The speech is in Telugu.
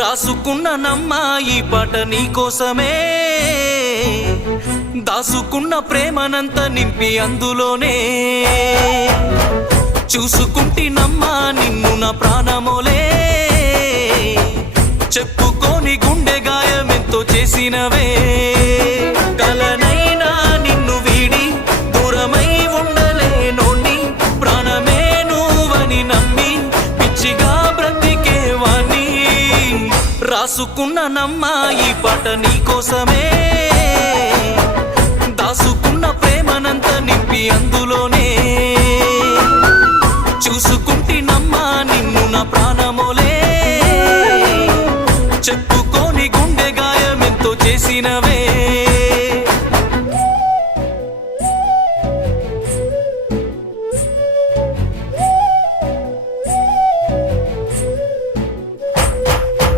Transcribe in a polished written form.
రాసుకున్న నమ్మ ఈ పాట నీకోసమే, దాసుకున్న ప్రేమనంత నింపి అందులోనే. చూసుకుంటినమ్మా నిన్ను నా ప్రాణమోలే, చెప్పుకోని గుండె గాయమెంతో చేసినవే. కలనైనా నిన్ను వీడి దూరమై ఉండలేనోణ్ణి, ప్రాణమే నువ్వని నమ్మి పిచ్చిగా బ్రతికేవాణ్ణి. రాసుకున్న నమ్మా ఈ పాట నీకోసమే, దాసుకున్న ప్రేమనంత నింపి అందులోనే. చూసుకుంటినమ్మా నిన్ను నా ప్రాణమోలే, చెప్పుకోని గుండె గాయమెంతో చేసినవే.